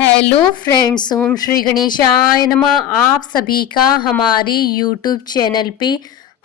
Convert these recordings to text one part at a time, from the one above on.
Hello friends, ओम श्री गणेशाय नमः। आप सभी का हमारी यूट्यूब चैनल पे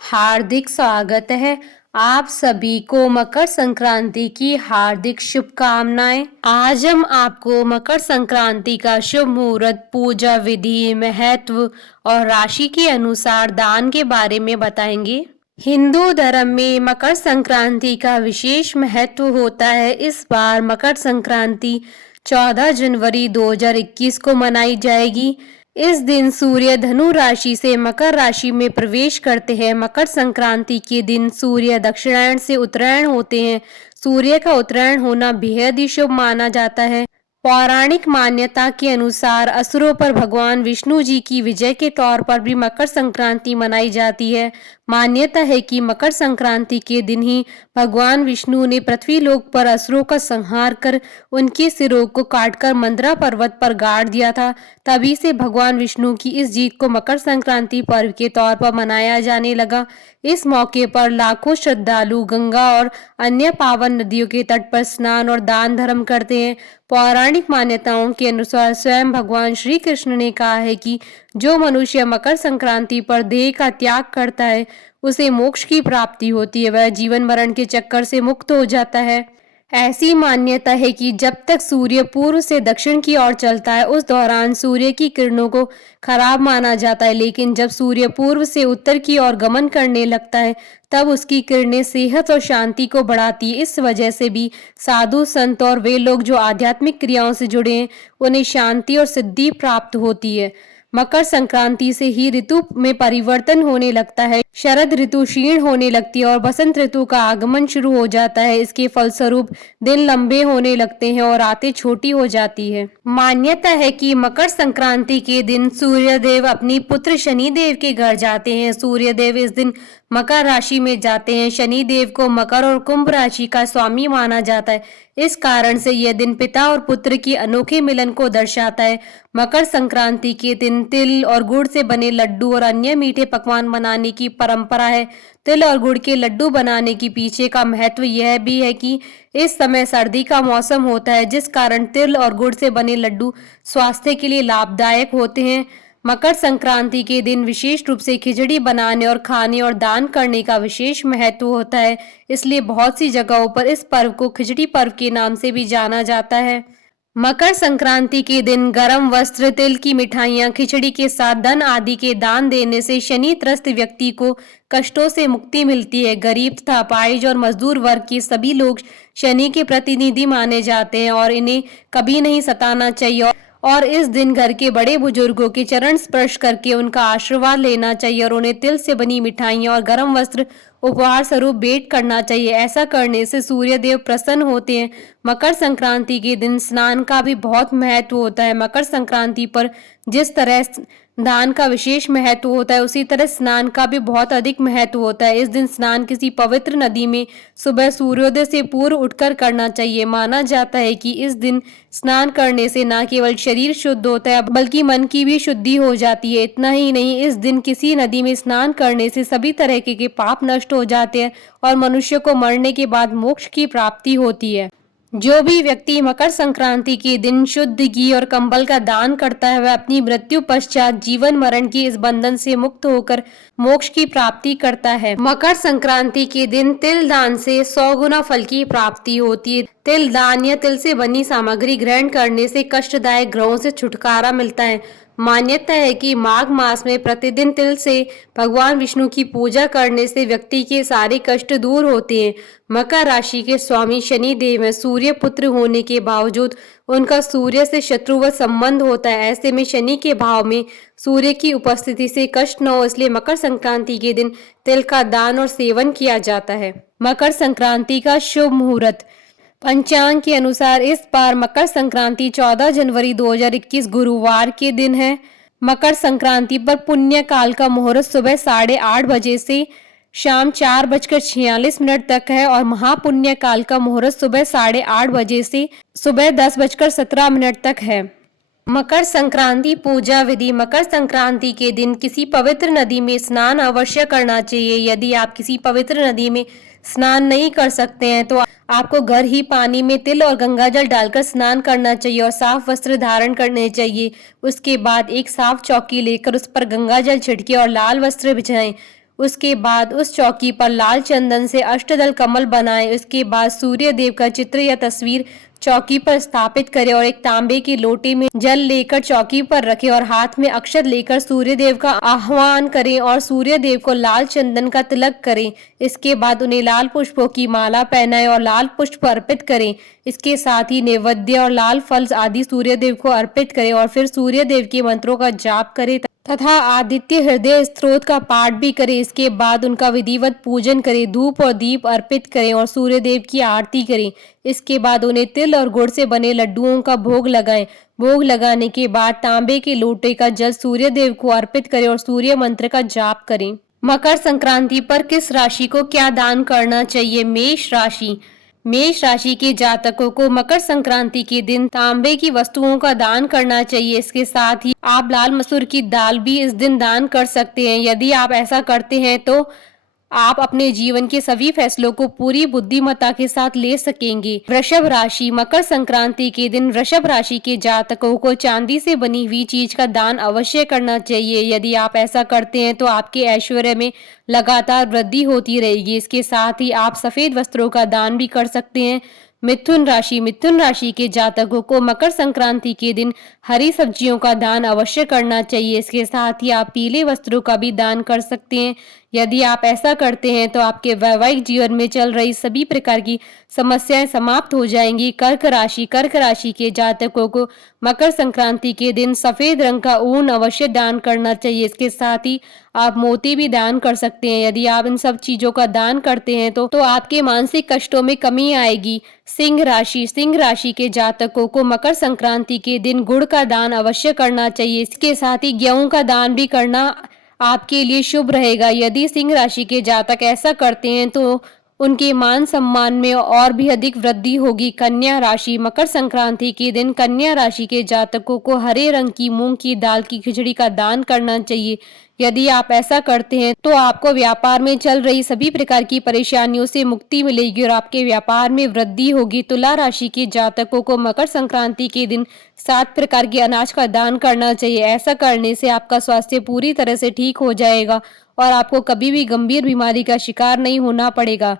हार्दिक स्वागत है। आप सभी को मकर संक्रांति की हार्दिक शुभकामनाएं। आज हम आपको मकर संक्रांति का शुभ मुहूर्त, पूजा विधि, महत्व और राशि के अनुसार दान के बारे में बताएंगे। हिंदू धर्म में मकर संक्रांति का विशेष महत्व होता है। इस बार मकर संक्रांति 14 जनवरी 2021 को मनाई जाएगी। इस दिन सूर्य धनु राशि से मकर राशि में प्रवेश करते हैं। मकर संक्रांति के दिन सूर्य दक्षिणायन से उत्तरायण होते हैं। सूर्य का उत्तरायण होना बेहद ही शुभ माना जाता है। पौराणिक मान्यता के अनुसार असुरों पर भगवान विष्णु जी की विजय के तौर पर भी मकर संक्रांति मनाई जाती है। मान्यता है कि मकर संक्रांति के दिन ही भगवान विष्णु ने पृथ्वी लोक पर असुरों का संहार कर उनके सिरों को काटकर मंदरा पर्वत पर गाड़ दिया था। तभी से भगवान विष्णु की इस जीत को मकर संक्रांति पर्व के तौर पर मनाया जाने लगा। इस मौके पर लाखों श्रद्धालु गंगा और अन्य पावन नदियों के तट पर स्नान और दान धर्म करते हैं। पौराणिक मान्यताओं के अनुसार स्वयं भगवान श्री कृष्ण ने कहा है कि जो मनुष्य मकर संक्रांति पर देह का त्याग करता है उसे मोक्ष की प्राप्ति होती है, वह जीवन मरण के चक्कर से मुक्त हो जाता है। ऐसी मान्यता है कि जब तक सूर्य पूर्व से दक्षिण की ओर चलता है उस दौरान सूर्य की किरणों को खराब माना जाता है, लेकिन जब सूर्य पूर्व से उत्तर की ओर गमन करने लगता है तब उसकी किरणें सेहत और शांति को बढ़ाती है। इस वजह से भी साधु संत और वे लोग जो आध्यात्मिक क्रियाओं से जुड़े हैं उन्हें शांति और सिद्धि प्राप्त होती है। मकर संक्रांति से ही ऋतु में परिवर्तन होने लगता है। शरद ऋतु क्षीण होने लगती है और बसंत ऋतु का आगमन शुरू हो जाता है। इसके फलस्वरूप दिन लंबे होने लगते हैं और रातें छोटी हो जाती है। मान्यता है कि मकर संक्रांति के दिन सूर्यदेव अपनी पुत्र शनिदेव के घर जाते हैं। सूर्यदेव इस दिन मकर राशि में जाते हैं। शनिदेव को मकर और कुंभ राशि का स्वामी माना जाता है। इस कारण से यह दिन पिता और पुत्र की अनोखे मिलन को दर्शाता है। मकर संक्रांति के दिन तिल और गुड़ से बने लड्डू और अन्य मीठे पकवान बनाने की परंपरा है। तिल और गुड़ के लड्डू बनाने के पीछे का महत्व यह भी है कि इस समय सर्दी का मौसम होता है, जिस कारण तिल और गुड़ से बने लड्डू स्वास्थ्य के लिए लाभदायक होते हैं। मकर संक्रांति के दिन विशेष रूप से खिचड़ी बनाने और खाने और दान करने का विशेष महत्व होता है, इसलिए बहुत सी जगहों पर इस पर्व को खिचड़ी पर्व के नाम से भी जाना जाता है। मकर संक्रांति के दिन गर्म वस्त्र, तिल की मिठाइयां, खिचड़ी के साथ धन आदि के दान देने से शनि त्रस्त व्यक्ति को कष्टों से मुक्ति मिलती है। गरीब तथा अपाहिज और मजदूर वर्ग के सभी लोग शनि के प्रतिनिधि माने जाते हैं और इन्हें कभी नहीं सताना चाहिए और इस दिन घर के बड़े बुजुर्गों के चरण स्पर्श करके उनका आशीर्वाद लेना चाहिए और उन्हें तिल से बनी मिठाइयां और गर्म वस्त्र उपहार स्वरूप भेंट करना चाहिए। ऐसा करने से सूर्यदेव प्रसन्न होते हैं। मकर संक्रांति के दिन स्नान का भी बहुत महत्व होता है। मकर संक्रांति पर जिस तरह दान का विशेष महत्व होता है उसी तरह स्नान का भी बहुत अधिक महत्व होता है। इस दिन स्नान किसी पवित्र नदी में सुबह सूर्योदय से पूर्व उठकर करना चाहिए। माना जाता है कि इस दिन स्नान करने से न केवल शरीर शुद्ध होता है बल्कि मन की भी शुद्धि हो जाती है। इतना ही नहीं, इस दिन किसी नदी में स्नान करने से सभी तरह के पाप नष्ट हो जाते हैं और मनुष्य को मरने के बाद मोक्ष की प्राप्ति होती है। जो भी व्यक्ति मकर संक्रांति के दिन शुद्ध घी और कंबल का दान करता है वह अपनी मृत्यु पश्चात जीवन मरण की इस बंधन से मुक्त होकर मोक्ष की प्राप्ति करता है। मकर संक्रांति के दिन तिल दान से 100 गुना फल की प्राप्ति होती है। तिल दान या तिल से बनी सामग्री ग्रहण करने से कष्टदायक ग्रहों से छुटकारा मिलता है। मान्यता है कि माघ मास में प्रतिदिन तिल से भगवान विष्णु की पूजा करने से व्यक्ति के सारे कष्ट दूर होते हैं। मकर राशि के स्वामी शनि देव हैं। सूर्य पुत्र होने के बावजूद उनका सूर्य से शत्रुवत संबंध होता है। ऐसे में शनि के भाव में सूर्य की उपस्थिति से कष्ट न हो, इसलिए मकर संक्रांति के दिन तिल का दान और सेवन किया जाता है। मकर संक्रांति का शुभ मुहूर्त। पंचांग के अनुसार इस बार मकर संक्रांति 14 जनवरी 2021 गुरुवार के दिन है। मकर संक्रांति पर पुण्य काल का मुहूर्त सुबह 8:30 बजे से शाम 4:46 तक है और महापुण्य काल का मुहूर्त सुबह 8:30 बजे से सुबह 10:17 तक है। मकर संक्रांति पूजा विधि। मकर संक्रांति के दिन किसी पवित्र नदी में स्नान अवश्य करना चाहिए। यदि आप किसी पवित्र नदी में स्नान नहीं कर सकते हैं तो आपको घर ही पानी में तिल और गंगाजल डालकर स्नान करना चाहिए और साफ वस्त्र धारण करने चाहिए। उसके बाद एक साफ चौकी लेकर उस पर गंगाजल छिड़के और लाल वस्त्र बिछाएं। उसके बाद उस चौकी पर लाल चंदन से अष्टदल कमल बनाएं। उसके बाद सूर्य देव का चित्र या तस्वीर चौकी पर स्थापित करें और एक तांबे के लोटे में जल लेकर चौकी पर रखें और हाथ में अक्षत लेकर सूर्य देव का आह्वान करें और सूर्य देव को लाल चंदन का तिलक करें। इसके बाद उन्हें लाल पुष्पों की माला पहनाएं और लाल पुष्प अर्पित करें। इसके साथ ही नैवेद्य और लाल फल आदि सूर्य देव को अर्पित करें और फिर सूर्य देव के मंत्रों का जाप करें तथा आदित्य हृदय स्त्रोत का पाठ भी करें। इसके बाद उनका विधिवत पूजन करें, धूप और दीप अर्पित करें और सूर्य देव की आरती करें। इसके बाद उन्हें तिल और गुड़ से बने लड्डुओं का भोग लगाएं। भोग लगाने के बाद तांबे के लोटे का जल सूर्य देव को अर्पित करें और सूर्य मंत्र का जाप करें। मकर संक्रांति पर किस राशि को क्या दान करना चाहिए? मेष राशि। मेष राशि के जातकों को मकर संक्रांति के दिन तांबे की वस्तुओं का दान करना चाहिए। इसके साथ ही आप लाल मसूर की दाल भी इस दिन दान कर सकते हैं। यदि आप ऐसा करते हैं तो आप अपने जीवन के सभी फैसलों को पूरी बुद्धिमत्ता के साथ ले सकेंगे। वृषभ राशि। मकर संक्रांति के दिन वृषभ राशि के जातकों को चांदी से बनी हुई चीज का दान अवश्य करना चाहिए। यदि आप ऐसा करते हैं तो आपके ऐश्वर्य में लगातार वृद्धि होती रहेगी। इसके साथ ही आप सफेद वस्त्रों का दान भी कर सकते हैं। मिथुन राशि। मिथुन राशि के जातकों को मकर संक्रांति के दिन हरी सब्जियों का दान अवश्य करना चाहिए। इसके साथ ही आप पीले वस्त्रों का भी दान कर सकते हैं। यदि आप ऐसा करते हैं तो आपके वैवाहिक जीवन में चल रही सभी प्रकार की समस्याएं समाप्त हो जाएंगी। कर्क राशि। कर्क राशि के जातकों को मकर संक्रांति के दिन सफेद रंग का ऊन अवश्य दान करना चाहिए। इसके साथ ही आप मोती भी दान कर सकते हैं। यदि आप इन सब चीजों का दान करते हैं तो आपके मानसिक कष्टों में कमी आएगी। सिंह राशि। सिंह राशि के जातकों को मकर संक्रांति के दिन गुड़ का दान अवश्य करना चाहिए। इसके साथ ही गेहूं का दान भी करना आपके लिए शुभ रहेगा। यदि सिंह राशि के जातक ऐसा करते हैं तो उनके मान सम्मान में और भी अधिक वृद्धि होगी। कन्या राशि। मकर संक्रांति के दिन कन्या राशि के जातकों को हरे रंग की मूंग की दाल की खिचड़ी का दान करना चाहिए। यदि आप ऐसा करते हैं तो आपको व्यापार में चल रही सभी प्रकार की परेशानियों से मुक्ति मिलेगी और आपके व्यापार में वृद्धि होगी। तुला राशि के जातकों को मकर संक्रांति के दिन 7 प्रकार के अनाज का दान करना चाहिए। ऐसा करने से आपका स्वास्थ्य पूरी तरह से ठीक हो जाएगा और आपको कभी भी गंभीर बीमारी का शिकार नहीं होना पड़ेगा।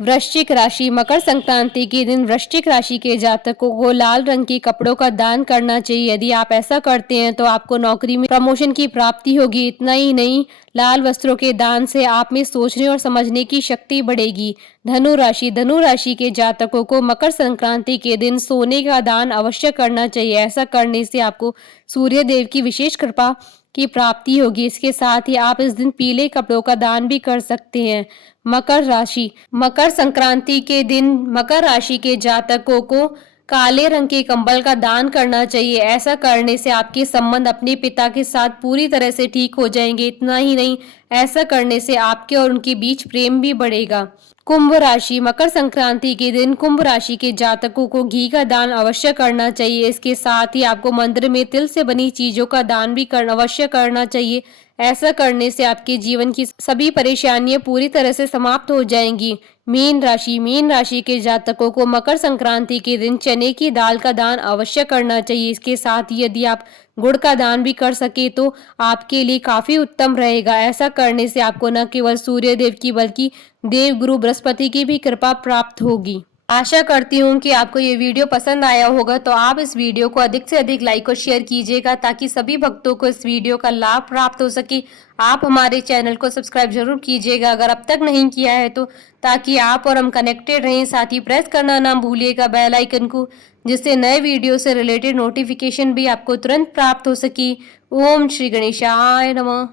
वृश्चिक राशि। मकर संक्रांति के दिन वृश्चिक राशि के जातकों को लाल रंग के कपड़ों का दान करना चाहिए। यदि आप ऐसा करते हैं तो आपको नौकरी में प्रमोशन की प्राप्ति होगी। इतना ही नहीं, लाल वस्त्रों के दान से आप में सोचने और समझने की शक्ति बढ़ेगी। धनु राशि। धनु राशि के जातकों को मकर संक्रांति के दिन सोने का दान अवश्य करना चाहिए। ऐसा करने से आपको सूर्य देव की विशेष कृपा की प्राप्ति होगी। इसके साथ ही आप इस दिन पीले कपड़ों का दान भी कर सकते हैं। मकर राशि। मकर संक्रांति के दिन मकर राशि के जातकों को काले रंग के कंबल का दान करना चाहिए। ऐसा करने से आपके संबंध अपने पिता के साथ पूरी तरह से ठीक हो जाएंगे। इतना ही नहीं, ऐसा करने से आपके और उनके बीच प्रेम भी बढ़ेगा। कुंभ राशि। मकर संक्रांति के दिन कुंभ राशि के जातकों को घी का दान अवश्य करना चाहिए। इसके साथ ही आपको मंदिर में तिल से बनी चीजों का दान भी अवश्य करना चाहिए। ऐसा करने से आपके जीवन की सभी परेशानियां पूरी तरह से समाप्त हो जाएंगी। मीन राशि। मीन राशि के जातकों को मकर संक्रांति के दिन चने की दाल का दान अवश्य करना चाहिए। इसके साथ ही यदि आप गुड़ का दान भी कर सके तो आपके लिए काफी उत्तम रहेगा। ऐसा करने से आपको न केवल सूर्य देव की बल्कि देव गुरु बृहस्पति की भी कृपा प्राप्त होगी। आशा करती हूँ कि आपको ये वीडियो पसंद आया होगा, तो आप इस वीडियो को अधिक से अधिक लाइक और शेयर कीजिएगा ताकि सभी भक्तों को इस वीडियो का लाभ प्राप्त हो सके। आप हमारे चैनल को सब्सक्राइब जरूर कीजिएगा अगर अब तक नहीं किया है तो, ताकि आप और हम कनेक्टेड रहें। साथ ही प्रेस करना ना भूलिएगा बेल आइकन को, जिससे नए वीडियो से रिलेटेड नोटिफिकेशन भी आपको तुरंत प्राप्त हो सके। ओम श्री गणेशाय नमः।